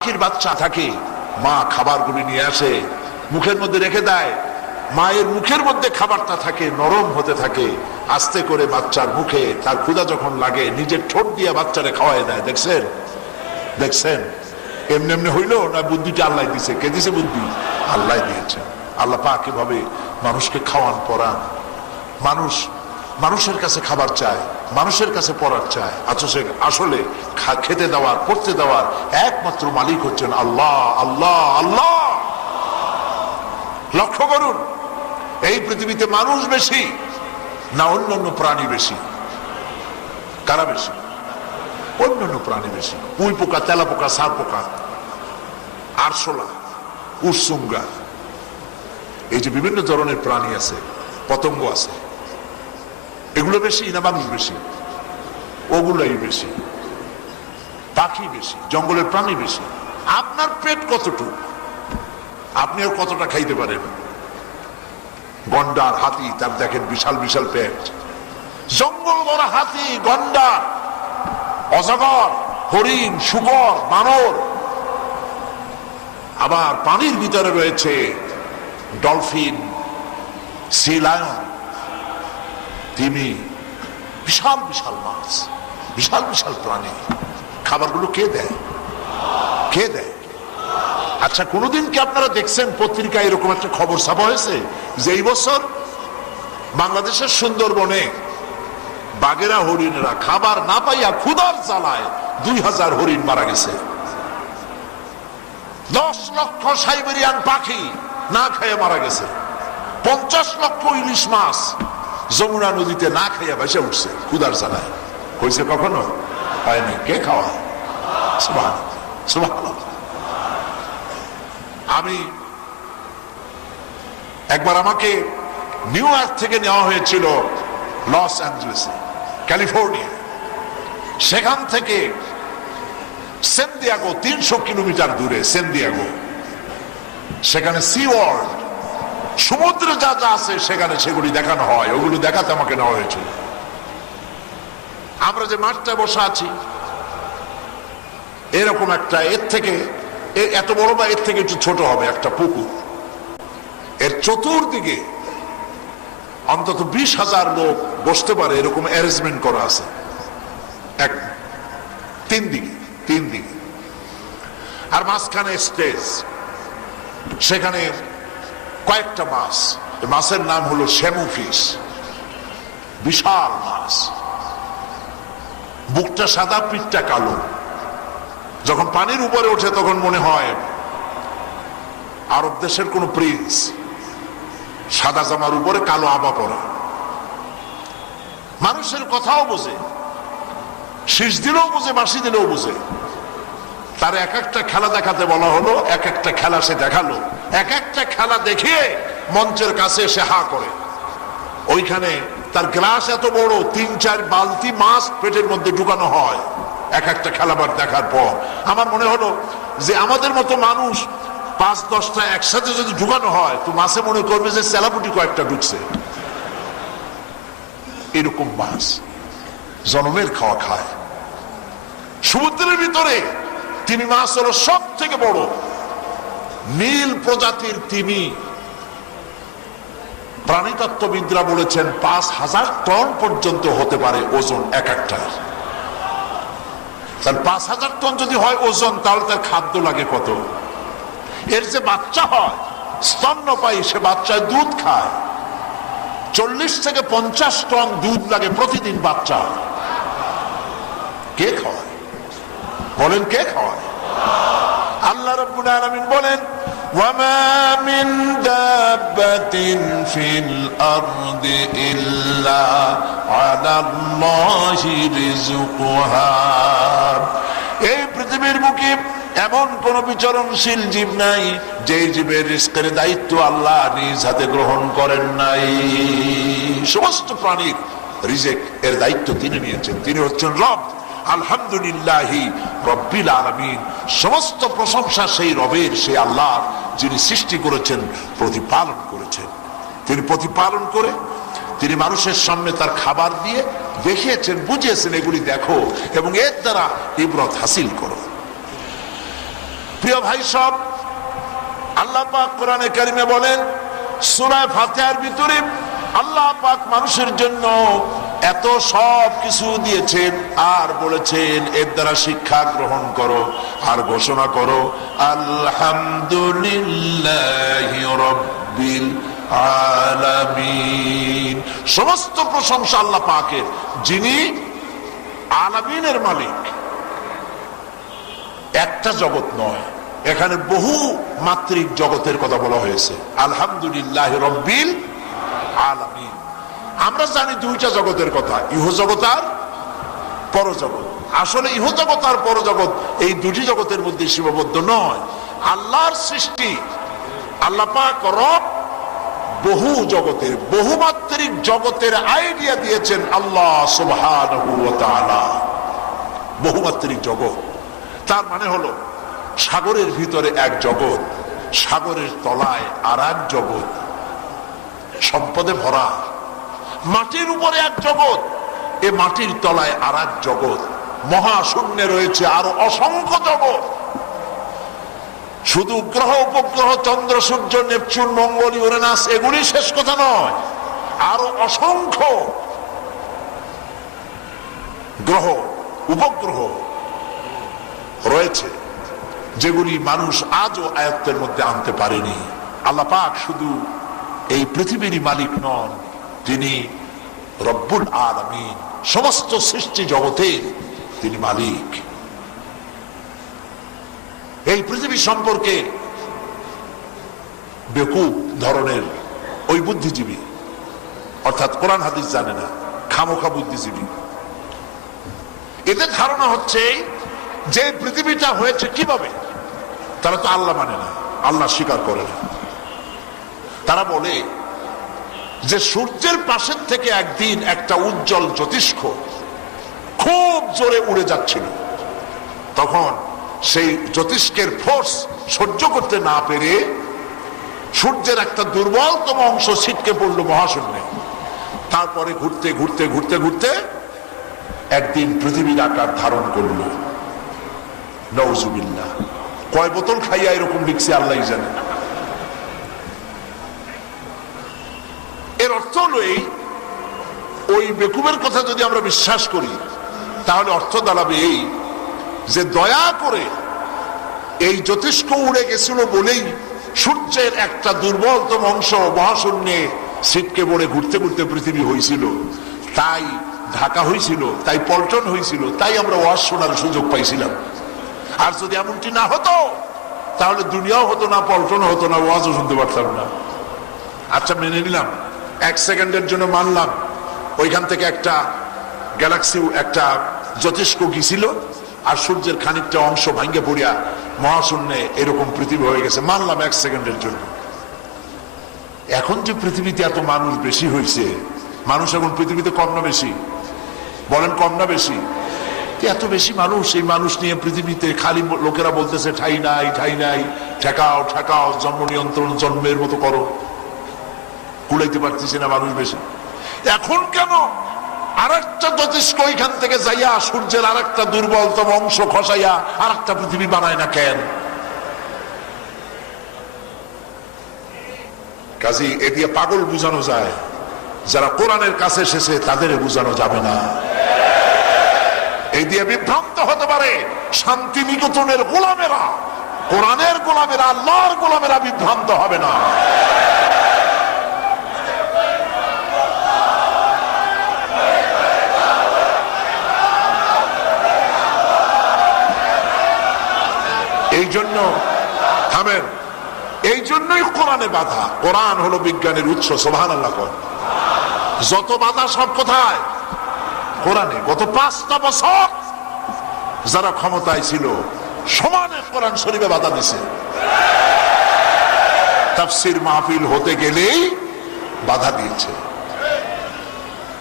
পাখির বাচ্চা থাকে, মা খাবারগুলি নিয়ে আসে, মুখের মধ্যে রেখে দেয়। মায়ের মুখের মধ্যে খাবারটা থাকে, নরম হতে থাকে। আস্তে করে বাচ্চার মুখে তার ক্ষুধা যখন লাগে, নিজের ঠোঁট দিয়ে বাচ্চারে খাওয়াই দেয়। দেখছেন দেখছেন এমনি এমনি হইলো না? বুদ্ধিটা আল্লাহ দিছে। কে দিছে বুদ্ধি? আল্লাহ দিয়েছে। আল্লাহ পাক এভাবে মানুষকে খাওয়ান পরান। মানুষ মানুষের কাছে খাবার চায়, মানুষের কাছে পড়ার চায়। আসলে খেতে দেওয়ার, পড়তে দেওয়ার একমাত্র মালিক হচ্ছেন আল্লাহ। আল্লাহ আল্লাহ। লক্ষ্য করুন, এই পৃথিবীতে মানুষ বেশি না অন্যান্য প্রাণী বেশি? কারা বেশি? অন্যান্য প্রাণী বেশি। উই পোকা, তেলা পোকা, সার পোকা, আরশোলা, উড়সুঙ্গা, এই যে বিভিন্ন ধরনের প্রাণী আছে, পতঙ্গ আছে, এগুলো বেশি না মানুষ বেশি? ওগুলাই বেশি। পাখি বেশি, জঙ্গলের প্রাণী বেশি। আপনার পেট কতটুকু, আপনি আর কতটা খাইতে পারেন? গন্ডার, হাতি, তার দেখেন বিশাল বিশাল পেট। জঙ্গল ভরা হাতি, গন্ডার, অজগর, হরিণ, শুকর, বানর। আবার পানির ভিতরে রয়েছে ডলফিন, সি লায়ন, তিমি, বিশাল বিশাল মাছ, বিশাল বিশাল প্রাণী। খাবারগুলো কে দেয়? কে দেয়? আচ্ছা, কোনদিন কি আপনারা দেখছেন পত্রিকায় এরকম একটা খবর ছাপা হয়েছে যে এই বছর বাংলাদেশের সুন্দরবনে বাঘেরা, হরিণেরা খাবার না পাইয়া ক্ষুধার জ্বালায় 2000 হরিণ মারা গেছে? 10 লক্ষ সাইবেরিয়ান পাখি না খেয়ে মারা গেছে। 50 লক্ষ ইলিশ মাছ যমুনা নদীতে না খাইয়া ভেসে উঠছে ক্ষুধার জ্বালায়। হয়েছে কখনো? হয়নি। কে খাওয়ায়? সুবহানাল্লাহ, সুবহানাল্লাহ। আমি একবার, আমাকে নিউ ইয়র্ক থেকে নেওয়া হয়েছিল লস অ্যাঞ্জেলেসে, ক্যালিফোর্নিয়া। সেখান থেকে সেন দিয়েগো, 300 কিলোমিটার দূরে সেন দিয়েগো, সেখানে সি ওয়ার্ল্ড, সমুদ্রে যা যা আছে সেখানে সেগুলি দেখানো হয়। ওগুলো দেখাতে আমাকে নেওয়া হয়েছিল। আমরা যে মাঠটায় বসে আছি, এরকম একটা, এর থেকে এত বড় বা এর থেকে একটু ছোট হবে একটা পুকুর। এর চতুর্দিকে অন্তত 20,000 লোক বসতে পারে এরকম অ্যারেঞ্জমেন্ট করা আছে। তিন দিকে আর মাঝখানে স্টেজ। সেখানে কয়েকটা মাছ, মাছের নাম হলো শ্যামু ফিশ। বিশাল মাছ, বুকটা সাদা, পিঠটা কালো। যখন পানির উপরে ওঠে তখন মনে হয় আরব দেশের কোন প্রিন্স, সাদা জামার উপরে কালো আবা পরা। মানুষের কথাও বোঝে, শীষ দিলেও বোঝে, বাঁশি দিলেও বোঝে। তার এক একটা খেলা দেখাতে বলা হলো, এক একটা খেলা সে দেখালো। এক একটা খেলা দেখিয়ে মঞ্চের কাছে এসে হা করে। ওইখানে তার গ্লাস এত বড়, 3-4 বালতি মাছ পেটের মধ্যে ঢুকানো হয় এক একটা খেলাবার দেখার পর। আমার মনে হলো যে আমাদের মতো মানুষ 5-10টা একসাথে যদি ঢুকানো হয় তো মাছে মনে করবে যে সেলাপুটি কয়েকটা ঢুকছে। এরকম মাছ জনমের খাওয়া খায়। সমুদ্রের ভিতরে তিমি মাছ হলো সব থেকে বড়, নীল প্রজাতির তিমি। প্রাণীতত্ত্ববিদরা বলেছেন 5000 টন পর্যন্ত হতে পারে ওজন এক একটার। 5000 টন যদি হয় ওজন, তাহলে তার খাদ্য লাগে কত? এর যে বাচ্চা হয় স্তন্যপায়ী, সে বাচ্চায় দুধ খায়। 40 থেকে 50 টন দুধ লাগে প্রতিদিন বাচ্চা। কে খাওয়ায়? বলেন কে খাওয়ায়? আল্লাহ রাব্বুল আলামিন বলেন, ওয়ামা মিন দাব্বাতিন ফিল আরদি ইল্লা আলাল্লাহি রিজকুহা। এই পৃথিবীর বুকে এমন কোন বিচরণশীল জীব নাই যে জীবের রিজকের দায়িত্ব আল্লাহ নিজ হাতে গ্রহণ করেন নাই। সমস্ত প্রাণীর রিজক এর দায়িত্ব তিনি নিয়েছেন। তিনি হচ্ছেন রব। আলহামদুলিল্লাহি রব্বিল আলামিন। সমস্ত প্রশংসা সেই রবের, সেই আল্লাহ যিনি সৃষ্টি করেছেন, প্রতিপালন করেছেন। তিনি প্রতিপালন করে তিনি মানুষের সামনে তার খাবার দিয়ে দেখিয়েছেন, বুঝিয়েছেন এগুলি দেখো এবং এর দ্বারা ইবরত হাসিল করো। প্রিয় ভাই সব, আল্লাহ পাক কোরআনে কারিমে বলেন, সূরা ফাতিহার ভিতরে আল্লাহ পাক মানুষের জন্য এত সব কিছু দিয়েছেন আর বলেছেন এর দ্বারা শিক্ষা গ্রহণ করো আর ঘোষণা করো আলহামদুলিল্লাহি রাব্বিল আলামিন। সমস্ত প্রশংসা আল্লাহ পাকের, যিনি আলামিনের মালিক। একটা জগৎ নয়, এখানে বহু মাত্রিক জগতের কথা বলা হয়েছে। আলহামদুলিল্লাহি রাব্বিল আলামিন। আমরা জানি দুইটা জগতের কথা, ইহজগৎ আর পরজগৎ। আসলে ইহজগৎ আর পরজগৎ এই দুটি জগতের মধ্যে সীমাবদ্ধ নয়। আল্লাহর সৃষ্টি, আল্লাহ পাক রব বহু জগতের, বহুমাত্রিক জগতের আইডিয়া দিয়েছেন আল্লাহ সুবহানাহু ওয়া তাআলা। বহুমাত্রিক জগৎ তার মানে হলো সাগরের ভিতরে এক জগৎ, সাগরের তলায় আর এক জগৎ, সম্পদে ভরা। মাটির উপরে এক জগৎ, এ মাটির তলায় আর এক জগৎ। মহাশূন্যে রয়েছে আরো অসংখ্য জগৎ। শুধু গ্রহ উপগ্রহ, চন্দ্র সূর্য, নেপচুন, মঙ্গল, ইউরেনাস এগুলি শেষ কথা নয়, আরো অসংখ্য গ্রহ উপগ্রহ রয়েছে যেগুলি মানুষ আজও আয়ত্তের মধ্যে আনতে পারেনি। আল্লাহ পাক শুধু এই পৃথিবীরই মালিক নন, তিনি রব্বুল আলামিন, সমস্ত সৃষ্টি জগতের তিনি মালিক। এই পৃথিবী সম্পর্কে বেকুব ধরনের ওই বুদ্ধিজীবী, অর্থাৎ কোরআন হাদিস জানে না, খামোখা বুদ্ধিজীবী, এদের ধারণা হচ্ছে যে পৃথিবীটা হয়েছে কিভাবে। তারা তো আল্লাহ মানে না, আল্লাহ স্বীকার করে না। তারা বলে যে সূর্যের পাশের থেকে একদিন একটা উজ্জ্বল জ্যোতিষ্ক খুব জোরে উড়ে যাচ্ছিল, তখন সেই জ্যোতিষ্কের ফোর্স সহ্য করতে না পেরে সূর্যের একটা দুর্বলতম অংশ ছিটকে পড়লো মহাশূন্যে। তারপরে ঘুরতে ঘুরতে ঘুরতে ঘুরতে একদিন পৃথিবীর আকার ধারণ করলো। নাউজুবিল্লাহ। কয় বোতল খাইয়া এরকম লিখছে আল্লাহই জানে। এর অর্থ হলো এই, ওই বেকুবের কথা যদি আমরা বিশ্বাস করি তাহলে অর্থ দাঁড়াবে এই যে দয়া করে এই জ্যোতিষ্ক উড়ে গেছিল বলেই সূর্যের একটা দুর্বলতম অংশ মহাশূন্যে ছিটকে পড়ে ঘুরতে ঘুরতে পৃথিবী হয়েছিল, তাই ঢাকা হয়েছিল, তাই পল্টন হয়েছিল, তাই আমরা ওয়াজ শোনার সুযোগ পাইছিলাম। আর যদি এমনটি না হতো তাহলে দুনিয়াও হতো না, পল্টন হতো না, ওয়াজও শুনতে পারতাম না। আচ্ছা মেনে নিলাম, এক সেকেন্ডের জন্য মানলাম ওইখান থেকে একটা গ্যালাক্সি, একটা জ্যোতিষ্ক গিয়েছিল আর সূর্যের খানিকটা অংশ ভাঙ্গে পড়িয়া মহাশূন্যে এরকম পৃথিবী হয়ে গেছে, মানলাম এক সেকেন্ডের জন্য। এখন যে পৃথিবীতে এত মানুষ বেশি হয়েছে, মানুষ এখন পৃথিবীতে কম না বেশি? বলেন কম না বেশি? এত বেশি মানুষ, এই মানুষ নিয়ে পৃথিবীতে খালি লোকেরা বলতেছে ঠাই নাই, ঠাই নাই, ঠেকাও ঠেকাও, জন্ম নিয়ন্ত্রণ জন্মের মতো করো, কুলাইতে পারতেছে না মানুষ বেশি। এখন কেন আর একটা জ্যোতিষ্ক এখান থেকে যাইয়া সূর্যের আর একটা দুর্বলতম অংশ খসাইয়া আর একটা পৃথিবী বানায় না কেন? কাজী এ দিয়ে পাগল বুঝানো যায়, যারা কোরআনের কাছে এসেছে তাদের বুঝানো যাবে না। এই দিয়ে বিভ্রান্ত হতে পারে শান্তি নিকেতনের গোলামেরা, কোরআনের গোলামেরা, আল্লাহর গোলামেরা বিভ্রান্ত হবে না। এই জন্য থামেন, এই জন্যই কোরআনে বাধা। কোরআন হলো বিজ্ঞানের উৎস, সুবহানাল্লাহ। যত বাধা সব কোথায়? কোরআনে। গত 5টা বছর যারা ক্ষমতায় ছিল সমানে কোরআন শরীফে বাধা দিছে। তাফসীর মাহফিল হতে গেলেই বাধা দিয়েছে,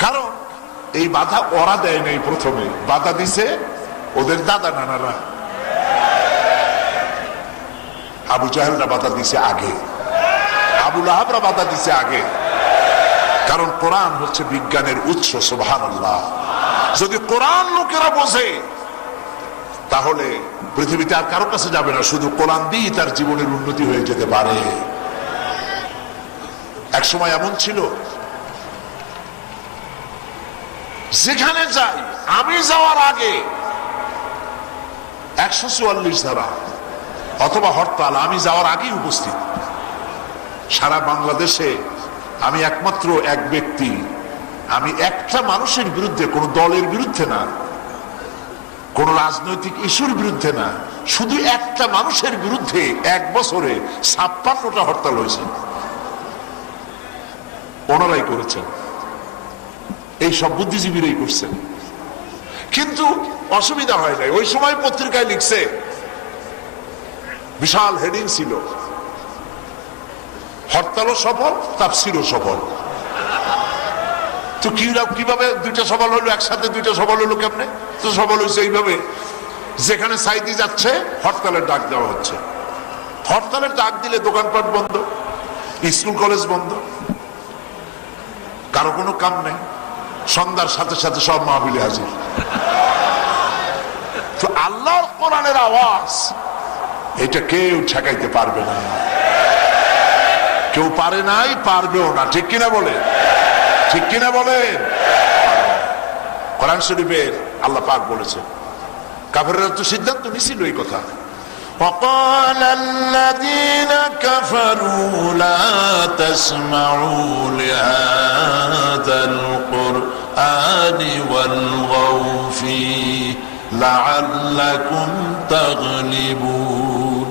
কারণ এই বাধা ওরা দেয় নাই, প্রথমে বাধা দিছে ওদের দাদা নানারা। আবু জাহেলরা বাধা দিছে আগে, আবু লাহাবরা বাধা দিছে আগে, কারণ কোরআন হচ্ছে বিজ্ঞানের উৎস, সুবহানাল্লাহ। যদি কোরআন লোকেরা বোঝে তাহলে পৃথিবীতে আর কারো কাছে যাবে না, শুধু কোরআন দিয়ে তার জীবনের উন্নতি হয়ে যেতে পারে। এক সময় এমন ছিল, যেখানে যাই আমি যাওয়ার আগে 144 ধারা অথবা হরতাল আমি যাওয়ার আগেই উপস্থিত। সারা বাংলাদেশে আমি একমাত্র এক ব্যক্তি, আমি একটা মানুষের বিরুদ্ধে, কোন দলের বিরুদ্ধে না, কোন রাজনৈতিক ইস্যুর বিরুদ্ধে না, শুধু একটা মানুষের বিরুদ্ধে এক বছরে 56টা হরতাল হয়েছে। ওনারাই করেছেন, এই সব বুদ্ধিজীবীরাই করছেন। কিন্তু অসুবিধা হয় নাই। ওই সময় পত্রিকায় লিখছে, বিশাল হেডিং ছিল, হরতালও সফল, তাফসীরও সফল। তো কিভাবে দুইটা সফল হলো, একসাথে দুইটা সফল হলো কেমনে? তো সফল হয়েছে এইভাবে, যেখানে সাইদি যাচ্ছে হরতালের ডাক দেওয়া হচ্ছে। হরতালের ডাক দিলে দোকানপাট বন্ধ, স্কুল কলেজ বন্ধ, কারো কোনো কাম নেই, সন্ধ্যার সাথে সাথে সব মাহফিলে হাজির। তো আল্লাহর কোরআনের আওয়াজ, এটা কেউ ঠেকাইতে পারবে না, কেউ পারে নাই, পারবেও না। ঠিক কিনা বলে? ঠিক কিনা বলেন? কোরআন শরীফের আল্লাহ পাক বলেছে, কাফেররা তো সিদ্ধান্ত নিছিল এই কথা, وقال الذين كفروا لا تسمعوا لهذا القرآن والغوا فيه لعلكم تغلبون।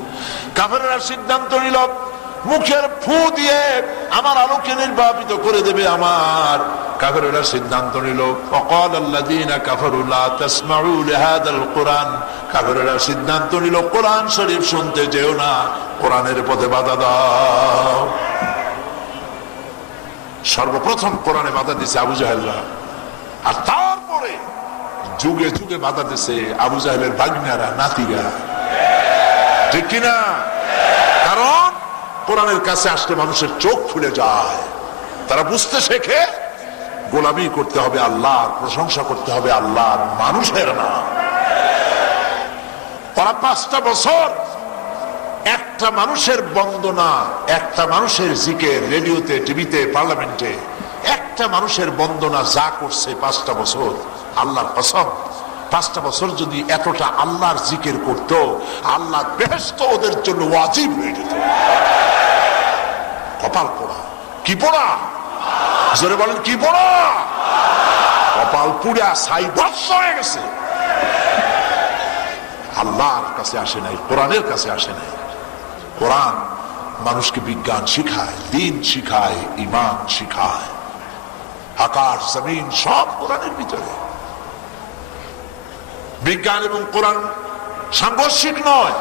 কাফেররা সিদ্ধান্ত নিল, মুখের ফু দিয়ে আমার আলোকে নির্বাপিত করে দেবে আমার। কাফেররা সিদ্ধান্ত নিল, وقال الذين كفروا لا تسمعوا لهذا القرآن, কাফেররা সিদ্ধান্ত নিল কোরআন শরীফ শুনতে যেও না, কোরআনের পথে বাধা দাও। সর্বপ্রথম কোরআনে বাধা দিছে আবু জাহেলরা, আর তারপরে যুগে যুগে বাধা দিছে আবু জাহেলের ভাগ্নেরা, নাতিরা। ঠিক কিনা? কারণ কোরআনের কাছে আসলে মানুষের চোখ খুলে যায়, তারা বুঝতে শেখে গোলামি করতে হবে আল্লাহর, প্রশংসা করতে হবে আল্লাহর, মানুষের না। ওরা 5টা বছর একটা মানুষের বন্দনা, একটা মানুষের জিকির, রেডিওতে, টিভিতে, পার্লামেন্টে একটা মানুষের বন্দনা যা করছে 5টা বছর, আল্লাহর কসম, 5টা বছর যদি এতটা আল্লাহর জিকির করত, আল্লাহ বেহেশত ওদের জন্য ওয়াজিব হয়ে যেত। কপাল পোড়া। কি পোড়া? জোরে বলেন, কি পোড়া? কপাল পুড়া ছাই ভস্ম হয়ে গেছে। আল্লাহর কাছে আসে নাই, কোরআনের কাছে আসে নাই। কোরআন মানুষকে বিজ্ঞান শিখায়, দিন শিখায়, ঈমান শিখায়, আকাশ জমিন সব কোরআনের ভিতরে। বিজ্ঞান এবং কোরআন সাংঘর্ষিক নয়।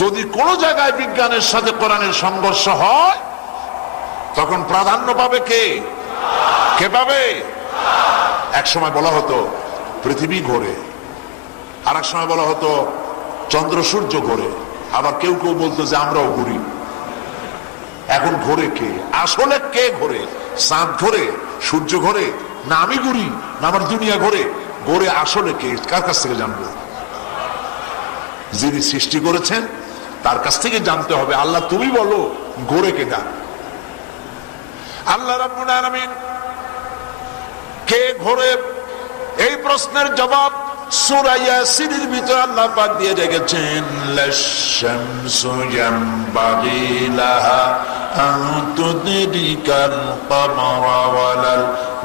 যদি কোন জায়গায় বিজ্ঞানের সাথে কোরআনের সংঘর্ষ হয়, তখন প্রাধান্য পাবে কে? কে পাবে? এক সময় বলা হতো পৃথিবী ঘোরে, আর এক সময় বলা হতো চন্দ্র সূর্য ঘোরে, আবার কেউ কেউ বলতো যে আমরাও ঘুরি। এখন ঘোরে কে? আসলে কে ঘোরে? চাঁদ ঘোরে, সূর্য ঘোরে, না আমি ঘুরি, না আমার দুনিয়া ঘোরে? ঘোরে আসলে কে? কার কাছ থেকে জানবো? যিনি সৃষ্টি করেছেন তার কাছ থেকে জানতে হবে। আল্লাহ তুমি বলো ঘোরে কেডা? আল্লাহ রাব্বুল আলামিন কে ঘোরে, এই প্রশ্নের জবাব সূরা ইয়াসিনের ভিতরে আল্লাহ পাক দিয়ে রেখেছেন, লাশ-শামসু ইয়ানবাগি লাহা আন তুদরিকাল কামারা ওয়ালাল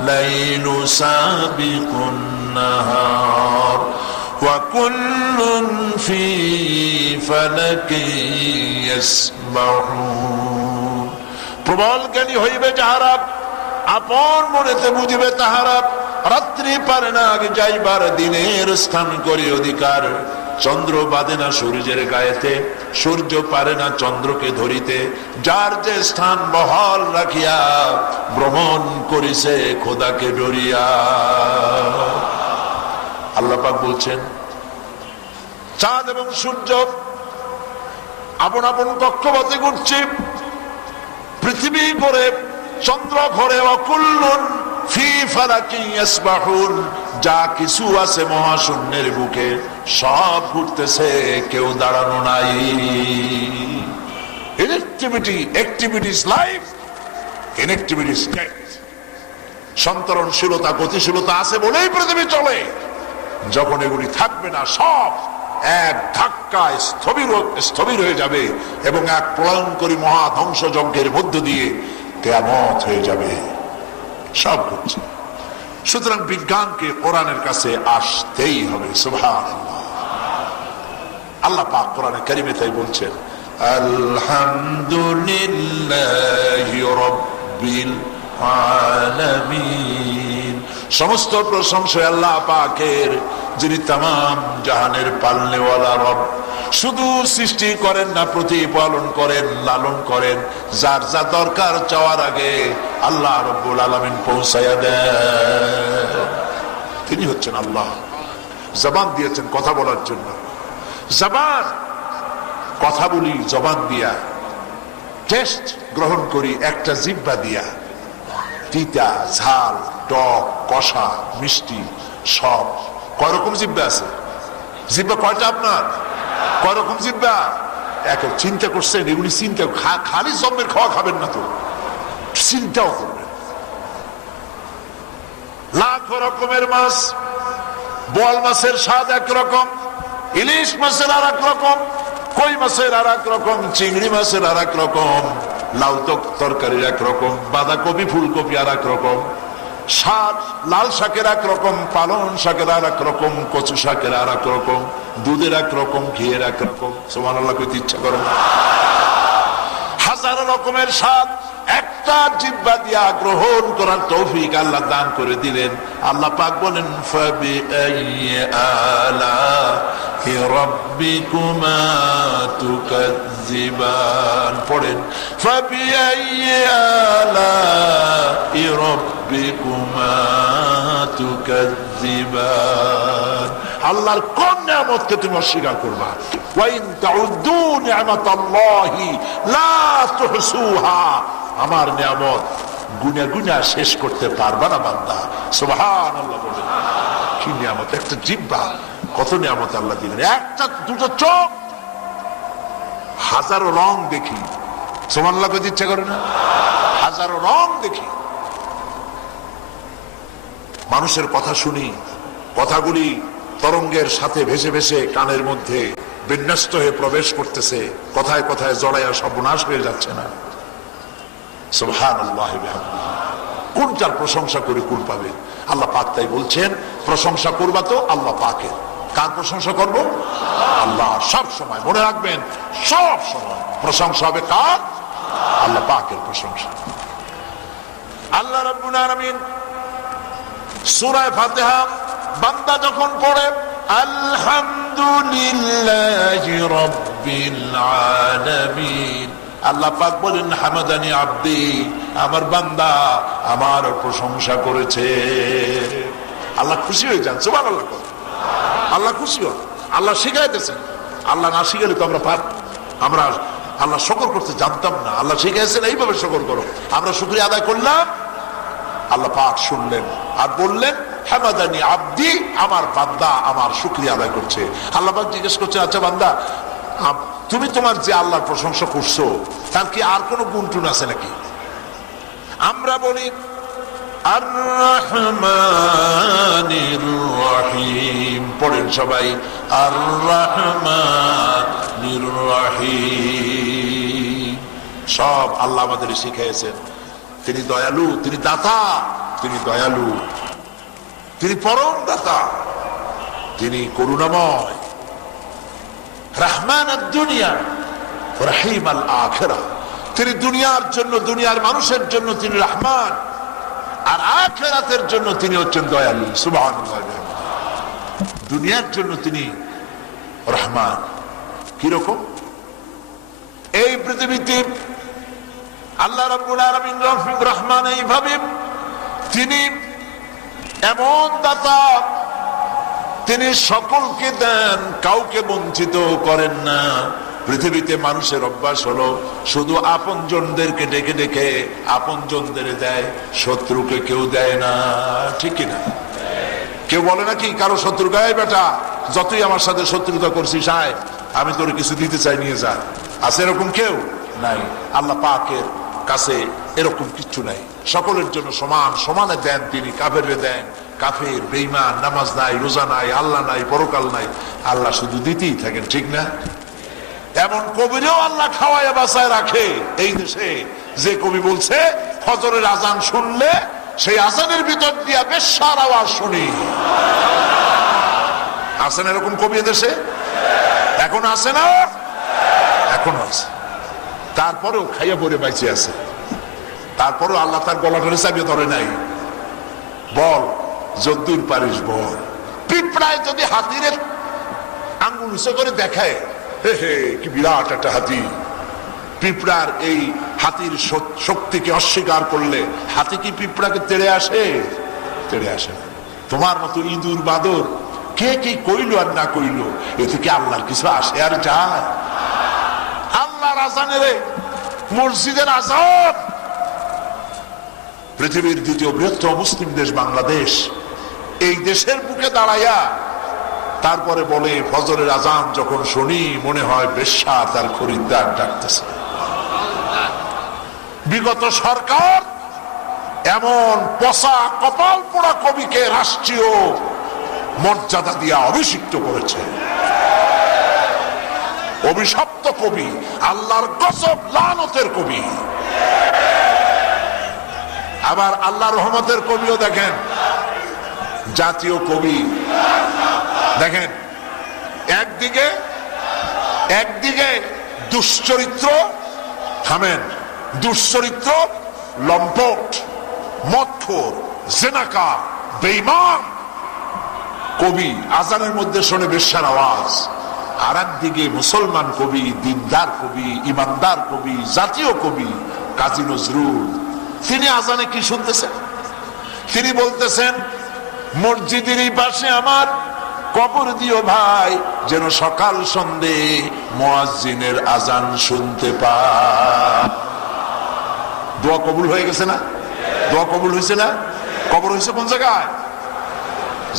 লাইলু সাবিকুন নাহার ওয়া কুল্লুন ফি ফালাকি ইয়াসবাহুন। প্রবল জ্ঞানী হইবে যাহারা, আপন মনেতে বুঝিবে তাহারা, রাত্রি পারে না আগে যাইবার দিনের স্থান করি অধিকার। চন্দ্র বাঁধে না সূর্যের গায়েতে, সূর্য পারে না চন্দ্রকে ধরিতে। যার যে স্থান বহাল রাখিয়া ভ্রমণ করিছে খোদাকে ডরিয়া। আল্লাহ পাক বলছেন, চাঁদ এবং সূর্য আপন আপন কক্ষপথে ঘুরছে, পৃথিবী ঘোরে, চন্দ্র ঘোরে, অকুল্লুন ফি ফালাকি ইয়াসবাহুন, যা কিছু আছে মহাশূন্যের বুকে সব ঘুরতেছে, কেউ দাঁড়ানো নাই। ইনএক্টিভিটি, অ্যাক্টিভিটিস লাইফ, ইনএক্টিভিটিস ডেথ। সন্তরণশীলতা, গতিশীলতা আছে বলেই পৃথিবী চলে। যখন এগুলি থাকবে না, সব এক ধাক্কায় স্থবির হয়ে যাবে এবং এক প্রলয়ঙ্করী মহা ধ্বংসযজ্ঞের মধ্য দিয়ে কিয়ামত হয়ে যাবে। সব ঘটছে। সুতরাং বিজ্ঞানকে কোরআনের কাছে আসতেই হবে। সুবহানাল্লাহ। আল্লাহ পাক কোরআনে কারিমে তাই বলছেন, আলহামদুলিল্লাহি রাব্বিল আলামিন। সমস্ত প্রশংসা আল্লাহ পাকের, যিনি তামাম জাহানের পালনেওয়ালা রব। শুধু সৃষ্টি করেন না, প্রতিপালন করেন, লালন করেন। যার যা দরকার চাওয়ার আগে আল্লাহ রব্বুল আলামিন পৌঁছায়া দেন। তিনি হচ্ছেন আল্লাহ। জবান দিয়েছেন কথা বলার জন্য। জবান, কথা বলি জবান দিয়া, টেস্ট গ্রহণ করি একটা জিহ্বা দিয়া। তিতা, ঝাল, টক, কষা, মিষ্টি সব। কয় রকম জিহ্বা আছে? জিহ্বা কয়টা আপনার? কয় রকম জিহ্বা? এক। চিন্তা করছেন এগুলি? চিন্তা খালি জন্মের খাওয়া খাবেন না তো, চিন্তাও করবেন। লাখ রকমের মাছ, বোয়াল মাছের স্বাদ একরকম, ইলিশ মাছের আর এক রকম, কই মাছের আর এক রকম, চিংড়ি মাছের আর এক রকম, লাউ তরকারির এক রকম, বাঁধাকপি ফুলকপি আর এক রকম, শাক, লাল শাকের এক রকম, পালন শাকের আর এক রকম, কচু শাকের আর এক রকম, দুধের এক রকম, ঘিয়ের এক রকম। সুবহানাল্লাহ কইতে ইচ্ছা করে না? হাজার রকমের স্বাদ একটা জিহ্বা দিয়া গ্রহণ করার তৌফিক আল্লাহ দান করে দিলেন। আল্লাহ পাক বলেন, ফাবিআইয়ি আলাহি রাব্বিকুমা তুকাজ্জিবান। পড়েন, ফাবিআইয়ি আলাহি রাব্বিকুমা তুকাজ্জিবান। আল্লাহর কোন নিয়ামতকে তুমি অস্বীকার করবা? ওয়াইন তাউদ্দু নি'মাতাল্লাহি লা তুহসুহা। আমার নিয়ামত গুনা গুনা শেষ করতে পারবা না বান্দা। সুবহানাল্লাহ বলেন। কি নিয়ামত! একটা জিহ্বা, কত নিয়ামত আল্লাহ দিলেন। একটা দুটো চোখ, হাজারো রং দেখি। সুবহানাল্লাহ কইতে ইচ্ছা করে না? হাজারো রং দেখি। মানুষের কথা শুনি, কথাগুলি তরঙ্গের সাথে ভেসে ভেসে কানের মধ্যে বিন্যস্ত হয়ে প্রবেশ করতেছে, কথায় কথায় জড়াইয়া সর্বনাশ হয়ে যাচ্ছে না? সুবহানাল্লাহ। কোনটার প্রশংসা করে কোন পাবে? আল্লাহ পাক তাই বলছেন, প্রশংসা করবা তো আল্লাহ পাকের। কার প্রশংসা করব? আল্লাহ। সব সময় মনে রাখবেন, সব সময় প্রশংসা হবে কার? আল্লাহ পাকের প্রশংসা। আল্লাহ রাব্বুল আলামিন সূরা ফাতিহা বান্দা যখন পড়ে, আলহামদুলিল্লাহি রাব্বিল আলামিন, আল্লাহ পাক বলেন, হামাদানি আব্দি, আমার বান্দা আমার প্রশংসা করেছে। আল্লাহ খুশি হয়ে যান। সুবহানাল্লাহ। আল্লাহ খুশি হন। আল্লাহ শিখাইতেছেন। আল্লাহ না শিখালে তো আমরা আল্লাহ শুকর করতে জানতাম না। আল্লাহ শিখাইছেন এইভাবে শুকর করো। আমরা শুকরিয়া আদায় করলাম, আল্লাহ পাক শুনলেন আর বললেন, হামাদানি আব্দি, আমার বান্দা আমার শুকরিয়া আদায় করছে। আল্লাহ পাক জিজ্ঞেস করছে, আচ্ছা বান্দা, তুমি তোমার যে আল্লাহর প্রশংসা করছো তার কি আর কোন গুণটুন আছে নাকি? আমরা বলি আর রহমানির রহিম। পড়েন সবাই, আর রহমানির রহিম। সব আল্লাহ আমাদের শিখিয়েছেন। তিনি দয়ালু, তিনি দাতা, তিনি দয়ালু, তিনি পরম দাতা, তিনি করুণাময়। রহমান দুনিয়া, রহিম আল আখিরা। তিনি দুনিয়ার জন্য, দুনিয়ার মানুষের জন্য তিনি রহমান, আর আখিরাতের জন্য তিনি হচ্ছেন দয়ালু। সুবহানাল্লাহ। দুনিয়ার জন্য তিনি রহমান। কিরকম? এই পৃথিবীতে আল্লাহ রাব্বুল আলামিন রহমান এইভাবে, তিনি এমন দাতা, তিনি সকলকে দেন, কাউকে বঞ্চিত করেন না। পৃথিবীতে মানুষের অভ্যাস হলো শুধু আপনজনদেরকে ডেকে ডেকে আপনজনদের দেয়, শত্রুকে কেউ দেয় না, ঠিক কিনা? কেউ বলে নাকি কারো শত্রু গায়ে, বেটা যতই আমার সাথে শত্রুতা করছিস আয়, আমি তোর কিছু দিতে চাই, নিয়ে যা। আছে এরকম কেউ? নাই। আল্লাহ পাকের কাছে এরকম কিচ্ছু নাই, সকলের জন্য সমান, সমানে দেন তিনি। কাফেররে দেন, কাফের বেঈমান, নামাজ নাই, রোজা নাই, আল্লাহ নাই, পরকাল নাই, আল্লাহ শুধু দিতেই থাকেন, ঠিক না? এমন কবিরেও আল্লাহ খাওয়ায় বাঁচায় রাখে এই দেশে, যে কবি বলছে ফজরের আজান শুনলে সেই আজানের ভিতর দিয়া বেশ্যার আওয়াজ শুনি। আছেন এরকম কবি দেশে? এখন আছে না? এখন আছে। তারপরেও খাইয়া পরে বাইচে আছে, তারপরেও আল্লাহ তার গলাটারে চাপিয়ে ধরে নাই। বল যদ্দূর পারিস বল। পিঁপড়ায় যদি হাতির আঙ্গুল উঁচু করে দেখায়, হে হে কি বিরাট একটা হাতি, পিঁপড়ার এই হাতির শক্তিকে অস্বীকার করলে হাতি কি পিঁপড়াকে তেড়ে আসে? তেড়ে আসে না। তোমার মতো ইঁদুর বাদর কে কি কইল আর না কইল, এতে কি আল্লাহর কিছু আসে আর যায়? আল্লাহর আজানের, মসজিদের আজান। পৃথিবীর দ্বিতীয় বৃহত্তম মুসলিম দেশ বাংলাদেশ, এই দেশের বুকে দাঁড়াইয়া তারপরে বলে ফজরের আজান যখন শুনি মনে হয় বেশ্যা তার খরিদ্দার ডাকতেছে। বিগত সরকার এমন পচা কপাল পোড়া কবিকে রাষ্ট্রীয় মর্যাদা দিয়া অভিষিক্ত করেছে। অভিশপ্ত কবি, আল্লাহর গজব লানতের কবি। আবার আল্লাহ রহমতের কবিও দেখেন, জাতীয় কবি দেখেন, একদিকে দুশ্চরিত্র, থামেন, দুশ্চরিত্র, লম্পট, মদখোর, জেনাকার, বেঈমান কবি আজানের মধ্যে শোনে বেশ্যার আওয়াজ। আর একদিকে মুসলমান কবি, দিনদার কবি, ইমানদার কবি, জাতীয় কবি কাজী নজরুল, তিনি আজানে কি শুনতেছেন? তিনি বলতেছেন, মসজিদের পাশে আমার কবর দিও ভাই, যেন সকাল সন্ধে মুয়াজ্জিনের আজান শুনতে পায়। দোয়া কবুল হয়ে গেছে না? দোয়া কবুল হয়েছে না? কবর হয়েছে কোন জায়গায়?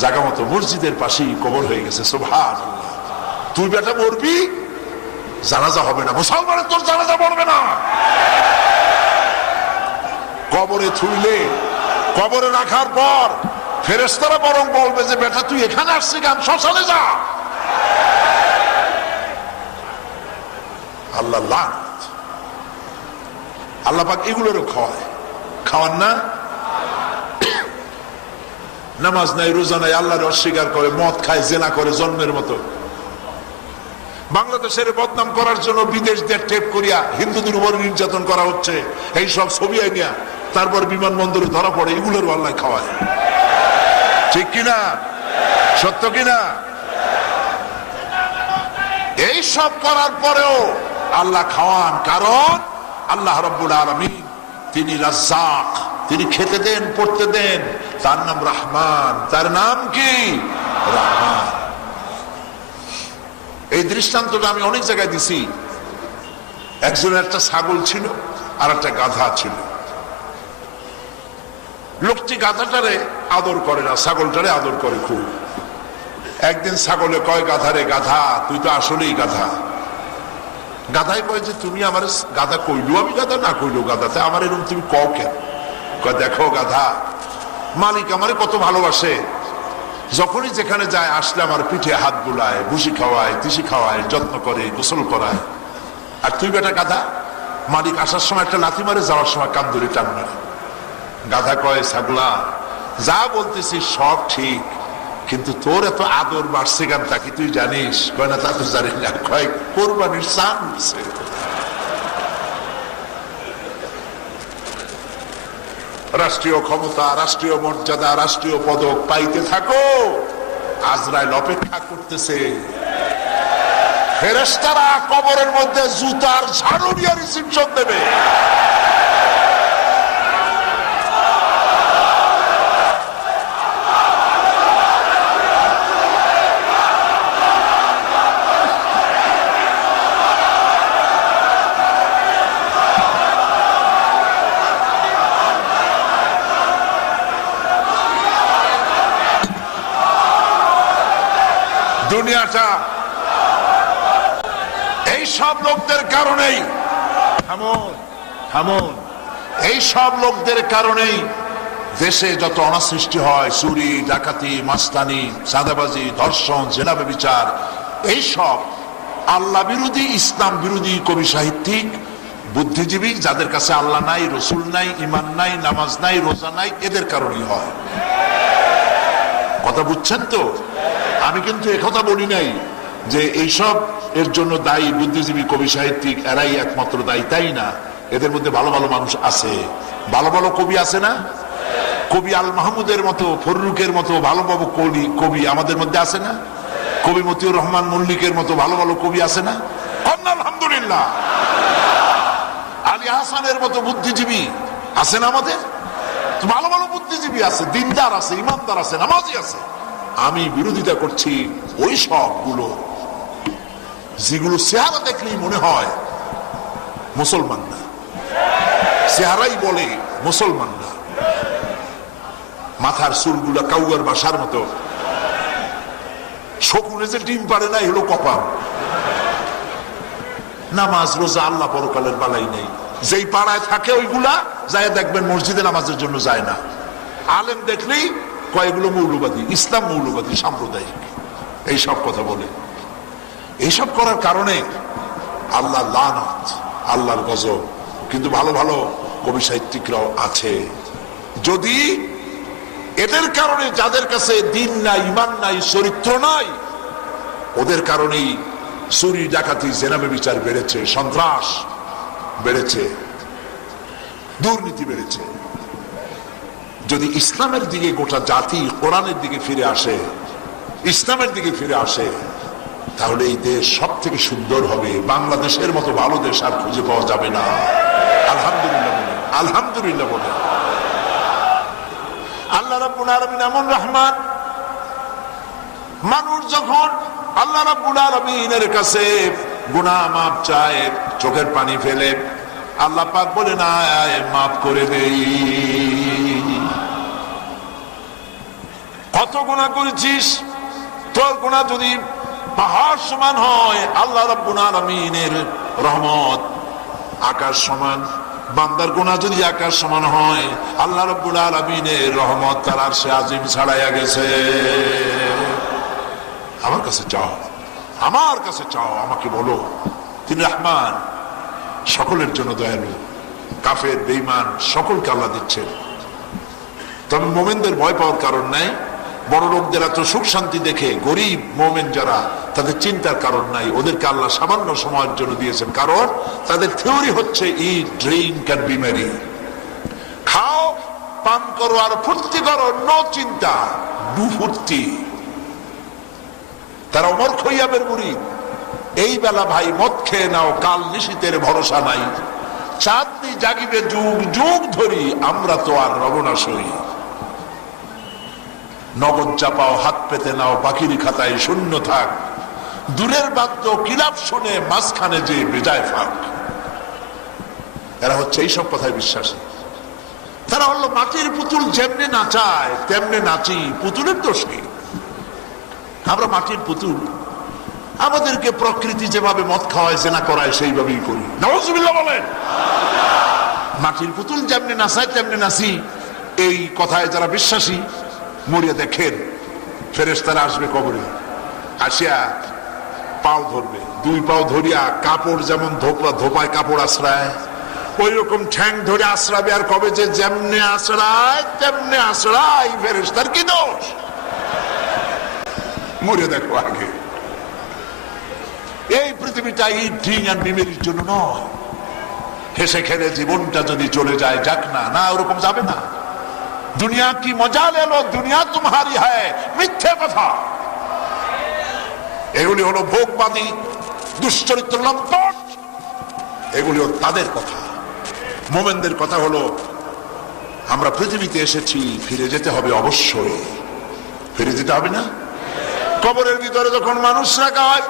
জায়গা মতো মসজিদের পাশেই কবর হয়ে গেছে। সুবহানাল্লাহ। তুই বেটা মরবি, জানাজা হবে না, মুসলমানের তোর জানাজা পড়বে না। কবরে থুইলে, কবরে রাখার পর ফেরেশতারা বরং বলবে যে বেটা তুই এখানে আসছিস কেন, শ্মশানে যা। আল্লাহ লানত। আল্লাহ পাক এগুলোরও খাওয়ান না? নামাজ নাই, রোজা নাই, আল্লাহর অস্বীকার করে, মদ খায়, জেনা করে জন্মের মতো। বাংলাদেশের বদনাম করার জন্য বিদেশ দিয়ে টেপ করিয়া হিন্দুদের উপর নির্যাতন করা হচ্ছে, এই সব ছবি আইনিয়া তারপর বিমানবন্দরে ধরা পড়ে, এগুলোর আল্লাহ খাওয়ায়। ঠিক কিনা? সত্য কিনা? এই সব করার পরেও আল্লাহ খাওয়ান, কারণ আল্লাহ রাব্বুল আলামিন তিনি রাজ্জাক, তিনি খেতে দেন, পড়তে দেন, তার নাম রহমান। তার নাম কি? রহমান। এই দৃষ্টান্তটা আমি অনেক জায়গায় দিছি। একজনের একটা ছাগল ছিল আর একটা গাধা ছিল। লোকটি গাধাটারে আদর করে না, ছাগলটারে আদর করে খুব। একদিন ছাগলে কয় গাধারে, গাধা তুই তো আসলেই গাধা। গাধাই কয় যে তুমি আমার গাধা কইলো আমি গাধা, না কইলো গাধা, তাই আমার এরকম তুমি কও কেন? কয় দেখো গাধা, মালিক আমারে কত ভালোবাসে, যখনই যেখানে যায় আসলে আমার পিঠে হাত বুলায়, ভুসি খাওয়ায়, তিসি খাওয়ায়, যত্ন করে, গোসল করায়। আর তুই বেটা গাধা, মালিক আসার সময় একটা লাথি মারে, যাওয়ার সময় কান ধরে টান মারে। গাধা কয় ছাগলা, যা বলতেছিস সব ঠিক, কিন্তু তোর এত আদর বাড়ছে কেন তা কি তুই জানিস? কয় না তা তো জানি না। কয় কোরবানির চান উঠছে। রাষ্ট্রীয় ক্ষমতা, রাষ্ট্রীয় মর্যাদা, রাষ্ট্রীয় পদক পাইতে থাকো, আজরাইল অপেক্ষা করতেছে। ফেরেশতারা কবরের মধ্যে জুতার ঝাড়ু নিয়ে রিসিপশন দেবে। এটা? এই সব লোকদের কারণেই এই সব লোকদের কারণেই দেশে যত অনাসৃষ্টি হয়, চুরি, ডাকাতি, মাস্তানি, চাঁদাবাজি, ধর্ষণ, জেনা ব্যভিচার, এইসব আল্লাহ বিরোধী, ইসলাম বিরোধী কবি সাহিত্যিক, বুদ্ধিজীবী, যাদের কাছে আল্লাহ নাই, রসুল নাই, ইমান নাই, নামাজ নাই, রোজা নাই, এদের কারণেই হয়। কথা বুঝছেন তো? আমি কিন্তু একথা বলি নাই যে এইসব এর জন্য দায়ী বুদ্ধিজীবী, কবি সাহিত্যিক, এরাই একমাত্র দায়ী, তাই না। এদের মধ্যে ভালো ভালো মানুষ আছে, ভালো ভালো কবি আছে না? কবি আল মাহমুদের মতো, ফররুকের মতো ভালো ভালো কবি আমাদের মধ্যে আছে না? কবি মতিউর রহমান মল্লিকের মতো ভালো ভালো কবি আছে না? আলহামদুলিল্লাহ। আলী হাসানের মতো বুদ্ধিজীবী আছে না আমাদের? ভালো ভালো বুদ্ধিজীবী আছে, দিনদার আছে, ইমানদার আছে, নামাজি আছে। আমি বিরোধিতা করছি ওই সবগুলো যেগুলো চেহারা দেখলেই মনে হয় মুসলমান না, চেহারাই বলে মুসলমান না। মাথার চুলগুলা কাউয়ার বাসার মতো, শকুনে যে ডিম পারে না, হলো কপাল। নামাজ রোজা আল্লাহ পরকালের বালাই নেই। যেই পাড়ায় থাকে ওইগুলা যায় দেখবেন মসজিদে নামাজের জন্য যায় না। আলেম দেখলেই কয়েকগুলো মৌলবাদী, ইসলাম মৌলবাদী, সাম্প্রদায়িক, এইসব কথা বলে। এইসব করার কারণে আল্লাহর লানত, আল্লাহর গজব। কিন্তু ভালো ভালো কবি সাহিত্যিকরাও আছে। যদি এদের কারণে, যাদের কাছে দিন নাই, ইমান নাই, চরিত্র নাই, ওদের কারণেই চুরি, ডাকাতি, জেনা ব্যভিচার বেড়েছে, সন্ত্রাস বেড়েছে, দুর্নীতি বেড়েছে। যদি ইসলামের দিকে গোটা জাতি কোরআনের দিকে ফিরে আসে, ইসলামের দিকে ফিরে আসে, তাহলে এই দেশ সব থেকে সুন্দর হবে। বাংলাদেশের মতো ভালো দেশ আর খুঁজে পাওয়া যাবে না। আলহামদুলিল্লাহ বলে, আলহামদুলিল্লাহ বলে। আল্লাহ রাব্বুল আলামিন এমন রহমান, মানুষ যখন আল্লাহ রাব্বুল আলামিনের কাছে গুনাহ মাফ চায়, চোখের পানি ফেলে, আল্লাহ পাক বলে না, মাফ করে দেই। কত গুনাহ করেছিস, তোর গুনাহ যদি পাহাড় সমান হয়, আল্লাহ রাব্বুল আলামিনের রহমত আকাশ সমান। বান্দার গুনাহ যদি আকাশ সমান হয়, আল্লাহ রাব্বুল আলামিনের রহমত তার আরশে আজিম ছাড়াইয়া গেছে। আমার কাছে চাও, আমার কাছে চাও, আমাকে বলো। তিনি রহমান, সকলের জন্য দয়ালু। কাফের, বেঈমান সকলকে আল্লাহ দিচ্ছেন। তবে মোমেনদের ভয় পাওয়ার কারণ নাই। বড় লোকদের এত সুখ শান্তি দেখে গরিব মোমেন যারা, তাদের চিন্তার কারণ নাই। ওদেরকে আল্লাহ সামান্য সময়ের জন্য দিয়েছেন, কারণ তাদের থিওরি হচ্ছে ইট, ড্রিঙ্ক এন্ড বি মেরি। খাও, পান করো আর ফুর্তি করো, নো চিন্তা, ডু ফুর্তি। তারা ওমর খৈয়ামের মুরিদ। এই বেলা ভাই মদ খেয়ে নাও, কাল নিশীতের ভরসা নাই। চাঁদনি জাগিবে যুগ যুগ ধরি, আমরা তো আর রবনাশ হই। নগদ চাপাও, হাত পেতে নাও, বাকির খাতায় শূন্য থাক। দূরের বাদ্য কিলাপ শুনে মাঝখানে যে বেজায় ফাঁক। এরা হচ্ছে এইসব কথায় বিশ্বাসী। তারা হলো মাটির পুতুল, যেমনে নাচায় তেমনে নাচি, পুতুলের দোষ কি? আমরা মাটির পুতুল, আমাদেরকে প্রকৃতি যেভাবে মদ খাওয়ায়, জেনা করায়, সেইভাবেই করি। নাউজুবিল্লাহ বলেন। মাটির পুতুল যেমনি নাচায় তেমনি নাচি, এই কথায় যারা বিশ্বাসী, মরিয়া দেখেন ফেরেশতারা আসবে কবরে, আসিয়া পাও ধরবে, দুই পাও ধরিয়া কাপড় যেমন ধোপায় কাপড় আশ্রায়, ওই রকম ঠ্যাং ধরে আশ্রাবে। আর কবে যে যেমনে আশ্রায় তেমনে আশ্রায়, ফেরেশতার কি দোষ? মরিয়া দেখো আগে। এই পৃথিবীটা ইট, ড্রিঙ্ক এন্ড বিমেরির জন্য নয়। হেসে খেলে জীবনটা যদি চলে যায়, যাক না, না ওরকম যাবে না। দুনিয়া কি মজা লেলো, দুনিয়া তোমারি হ্যায়, মিথ্যে কথা। এগুলি হলো ভোগবাদী, দুশ্চরিত্র লম্পট, এগুলি তাদের কথা। মোমেনদের কথা হলো, আমরা পৃথিবীতে এসেছি, ফিরে যেতে হবে অবশ্যই। ফিরে যেতে হবে না? কবরের ভিতরে যখন মানুষ রাখা হয়,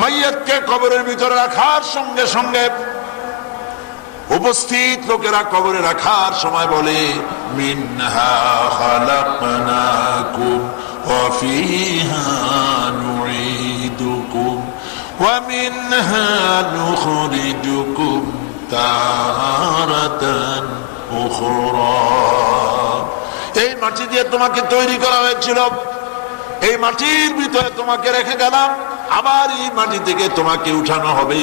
মাইয়াতকে কবরের ভিতরে রাখার সঙ্গে সঙ্গে উপস্থিত লোকেরা কবরে রাখার সময় বলে, মিনহা খালাকনাকুম ওয়া ফিহা নুঈদ ومنها نخرجكم تارة أخرى। এই মাটি দিয়ে তোমাকে তৈরি করা হয়েছিল, এই মাটির ভিতরে তোমাকে রেখে গেলাম, আবার এই মাটি থেকে তোমাকে উঠানো হবে।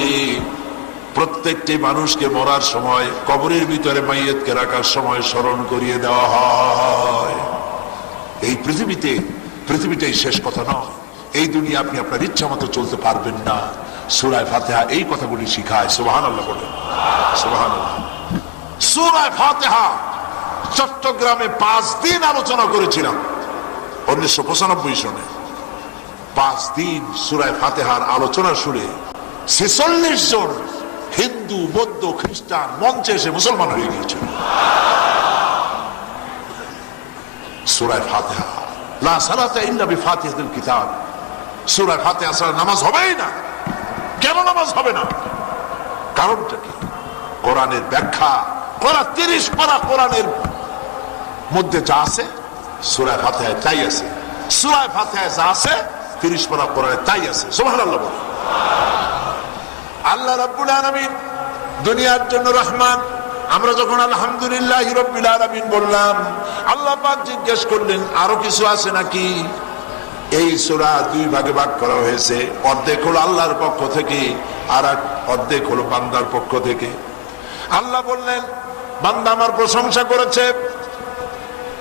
প্রত্যেকটি মানুষকে মরার সময় কবরের ভিতরে মাইয়াতকে রাখার সময় স্মরণ করিয়ে দেওয়া হয়। এই পৃথিবীটাই শেষ কথা নয়। এই দুনিয়া আপনি আপনার ইচ্ছা মতো চলতে পারবেন না। সূরা ফাতিহা এই কথাগুলি শিখায়। সুবহানাল্লাহ বলেন, সুবহানাল্লাহ। সূরা ফাতিহা চট্টগ্রামে 5 দিন আলোচনা করেছিলাম 1995 সনে। 5 দিন সূরা ফাতিহার আলোচনা শুনে 46 জন হিন্দু, বৌদ্ধ, খ্রিস্টান মঞ্চে এসে মুসলমান হয়ে গিয়েছিল। সূরা ফাতিহা, লা সালাতা ইল্লা বিফাতিহাতিল কিতাব। সূরা ফাতিহা ছাড়া নামাজ হবেই না। কেন নামাজ হবে না? কারণটা কি? কোরআনের ব্যাখ্যা। কোরআন 30 পারা কোরআনের মধ্যে যা আছে সূরা ফাতিহায় তাই আছে। সূরা ফাতিহায় যা আছে 30 পারা কোরআনে তাই আছে। সুবহানাল্লাহ বলেন। আল্লাহ রাব্বুল আলামিন দুনিয়ার জন্য রহমান। আমরা যখন আলহামদুলিল্লাহি রাব্বিল আলামিন বললাম, আল্লাহ পাক জিজ্ঞেস করলেন আরো কিছু আছে নাকি? এই সূরা 2 ভাগে ভাগ করা হয়েছে। অর্ধেক হলো আল্লাহর পক্ষ থেকে, আর অর্ধেক হলো বান্দার পক্ষ থেকে। আল্লাহ বললেন বান্দা আমার প্রশংসা করেছে,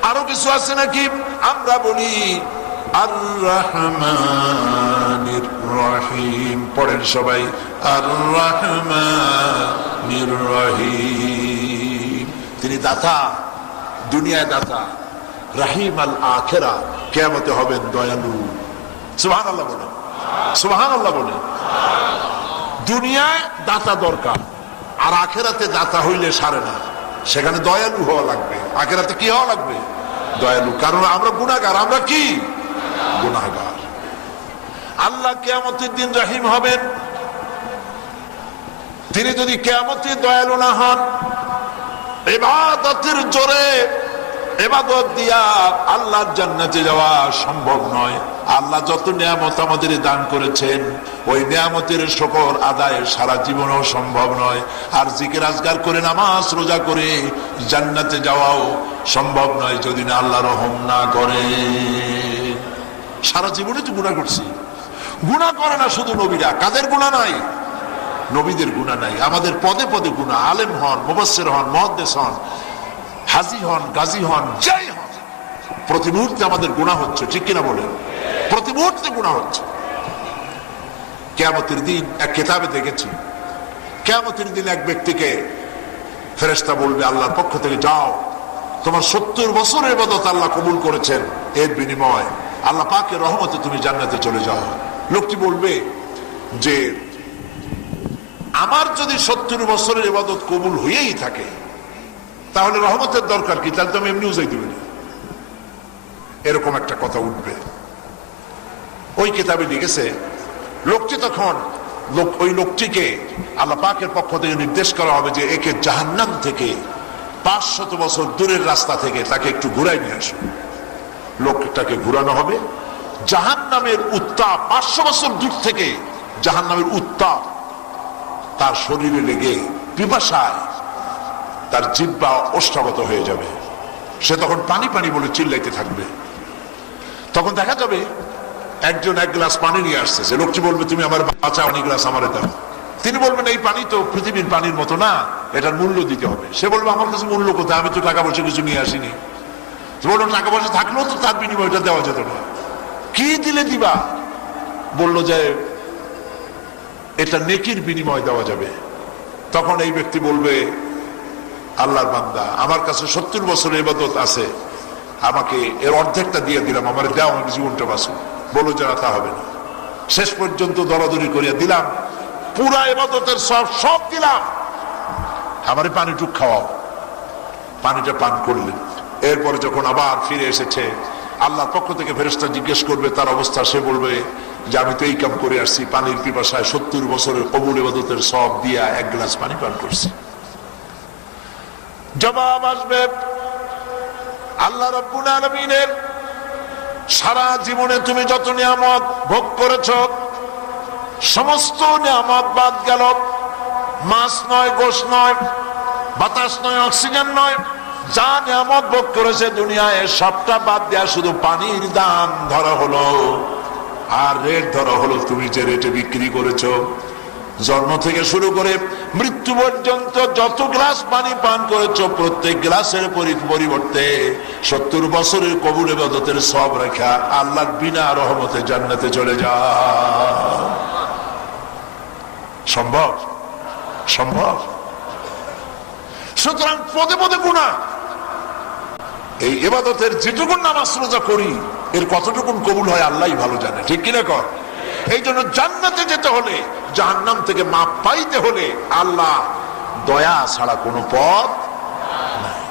আরো কিছু আছে নাকি? আমরা বলি আর রহমানির রহিম। পড়েন সবাই, আর রহমানির রহিম। তিনি দাতা, দুনিয়ায় দাতা, রহিম আল আখিরা, কিয়ামতে হবেন দয়ালু। সুবহানাল্লাহ বলেন, সুবহানাল্লাহ বলেন। দুনিয়ায় দাতা দরকার, আর আখিরাতে দাতা হইলে সারে না। সেখানে দয়ালু হওয়া লাগবে। আখিরাতে কি হওয়া লাগবে? দয়ালু। কারণ আমরা গুনাহগার। আমরা কি গুনাহগার। আল্লাহ কিয়ামতের দিন রহিম হবেন। তিনি যদি কিয়ামতে দয়ালু না হন, ইবাদতের জোরে, ইবাদত দিয়া আল্লাহর জান্নাতে যাওয়া সম্ভব নয়। আল্লাহ যত নিয়ামত আমাদের দান করেছেন, ওই নিয়ামতের শুকর আদায় সারা জীবনও সম্ভব নয়। আর জিকির আজগার করে নামাজ রোজা করে জান্নাতে যাওয়াও সম্ভব নয় যদি না আল্লাহ রহম না করে। সারা জীবনে তো গুনাহ করছি। গুনাহ করে না শুধু নবীরা। কাদের গুনাহ নাই? নবীদের গুনাহ নাই। আমাদের পদে পদে গুনাহ। আলেম হন, মুফাসসির হন, মুহাদ্দিস হন, হাজী হন, গাজী হন, যাই হন, প্রতি মুহূর্তে আমাদের গুনাহ হচ্ছে। ঠিক কিনা বলেন? প্রতি মুহূর্তে গুনাহ হচ্ছে। কিয়ামতের দিন এক কিতাবে দেখেছি, কিয়ামতের দিন এক ব্যক্তিকে ফেরেশতা বলবে আল্লাহর পক্ষ থেকে, যাও, তোমার 70 বছরের ইবাদত আল্লাহ কবুল করেছেন, এর বিনিময় আল্লাহ পাকের রহমতে তুমি জান্নাতে চলে যাও। লোকটি বলবে যে আমার যদি 70 বছরের ইবাদত কবুল হয়েই থাকে, তাহলে রহমতের দরকার কি? তাহলে তো আমি এমনিও যাইতে পারি। এরকম একটা কথা উঠবে। ওই কিতাবে লিখেছে, লোকটি তখন ওই লোকটিকে আল্লাহ পাকের পক্ষ থেকে নির্দেশ করা হবে যে একে জাহান্নাম থেকে 500 বছর দূরের রাস্তা থেকে তাকে একটু ঘুরাই নিয়ে আসো। লোকটাকে ঘুরানো হবে। জাহান্নামের উত্তাপ 500 বছর দূর থেকে জাহান্নামের উত্তাপ তার শরীরে লেগে পিপাসায় তার জিহ্বা ওষ্ঠাগত হয়ে যাবে। সে তখন পানি পানি বলে চিল্লাইতে থাকবে। তখন দেখা যাবে একজন 1 গ্লাস পানি নিয়ে আসছে। লোকটি বলবে তুমি আমার বাঁচা পানি গ্লাস আমারে দাও। তিনি বলবেন এই পানি তো পৃথিবীর পানির মতো না, এটার মূল্য দিতে হবে। সে বলবে আমার কাছে মূল্য কোথায়? আমি তো টাকা পয়সা কিছু নিয়ে আসিনি। বললো টাকা পয়সা থাকলেও তো তার বিনিময়টা দেওয়া যেত না। কি দিলে দিবা? বললো যে এটা নেকির বিনিময় দেওয়া যাবে। তখন এই ব্যক্তি বলবে আল্লাহর বান্দা, আমার কাছে 70 বছরের ইবাদত আছে, আমাকে এর অর্ধেকটা দিয়ে দিলাম, আমার দেওয়া, আমার জীবনটা বাঁচো। বলো যে তা হবে না। শেষ পর্যন্ত দরাদরি করিয়া দিলাম, পুরা ইবাদতের সব দিলাম, আমারে পানিটুক খাওয়াও। পানিটা পান করলেন। এরপরে যখন আবার ফিরে এসেছে, আল্লাহর পক্ষ থেকে ফেরেশতা জিজ্ঞেস করবে তার অবস্থা। সে বলবে যে আমি তো এই কাম করে আসছি, পানির পিপাসায় 70 বছরের কবুল ইবাদতের সব দিয়া 1 গ্লাস পানি পান করছি। জবাব আসবে আল্লাহ রাব্বুল আলামিনের, সারা জীবনে তুমি যত নিয়ামত ভোগ করেছ সমস্ত নিয়ামত বাদ গেল, মাছ নয়, গোশ নয়, বাতাস নয়, অক্সিজেন নয়, যা নিয়ামত ভোগ করেছে দুনিয়ায় সবটা বাদ দেয়া শুধু পানির দাম ধরা হলো। আর রেট ধরা হলো তুমি যে রেটে বিক্রি করেছো। জন্ম থেকে শুরু করে মৃত্যু পর্যন্ত যত গ্লাস পানি পান করেছো, প্রত্যেক গ্লাসের পরিবর্তে 70 বছরের কবুল ইবাদতের সব রেখা আল্লাহর বিনা রহমতে জান্নাতে চলে যাও। সম্ভব? সম্ভব। সুতরাং পদে পদে গুনাহ। এই ইবাদতের যেটুকুন নামাজ রোজা করি এর কতটুকুন কবুল হয় আল্লাহই ভালো জানে, ঠিক কিনা কর? এই জন্য জান্নাতে যেতে হলে, জাহান্নাম থেকে মাপ পাইতে হলে আল্লাহ দয়া ছাড়া কোনো পথ নাই।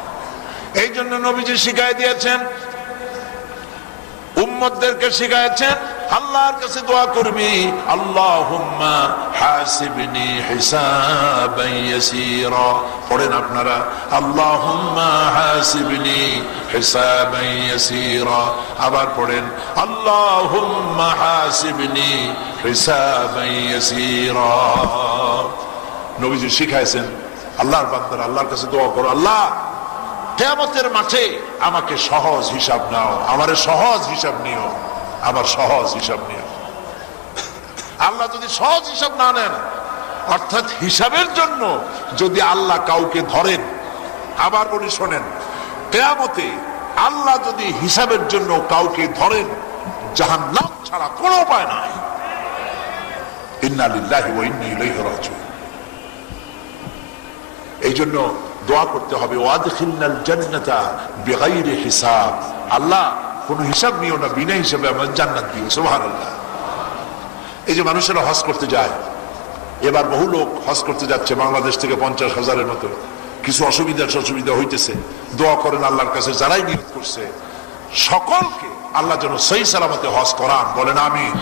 এই জন্য নবীজি শিখাই দিয়েছেন, উম্মতদেরকে শিখাইছেন, আল্লাহর কাছে দোয়া করবি, আল্লাহুম্মা হাসিবনি হিসাবান ইয়াসীরা। পড়েন আপনারা, আল্লাহুম্মা হাসিবনি হিসাবান ইয়াসীরা। আবার পড়েন, আল্লাহুম্মা হাসিবনি হিসাবান ইয়াসীরা। নবীজি শিখাইছেন, আল্লাহর বান্দারা আল্লাহর কাছে দোয়া করো, আল্লাহ কিয়ামতের মাঠে আমাকে সহজ হিসাব নাও, আমারে সহজ হিসাব নিও, আমার সহজ হিসাব নিও। আল্লাহ যদি সহজ হিসাব না নেন, অর্থাৎ হিসাবের জন্য যদি আল্লাহ কাউকে ধরেন, আবার বলি শোনেন, কিয়ামতে আল্লাহ যদি হিসাবের জন্য কাউকে ধরেন, জাহান্নাম ছাড়া কোনো উপায় নাই। ইন্না লিল্লাহি ওয়া ইন্না ইলাইহি রাজিউন। এই জন্য দোয়া করতে হবে, ওয়াদখিলনাল জান্নাতা বিগাইরি হিসাব। আল্লাহ কোন হিসাব নিও না, বিনা হিসাবে আমার জান্নাত দিও। সুবহানাল্লাহ। এই যে মানুষেরা হজ করতে যায়, এবার বহু লোক হজ করতে যাচ্ছে বাংলাদেশ থেকে 50,000-এর মতো। কিছু অসুবিধা হইতেছে, দোয়া করেন আল্লাহর কাছে যারাই নিয়ত করছে সকলকে আল্লাহ যেন সহি সালামতে হজ করান, বলেন আমিন।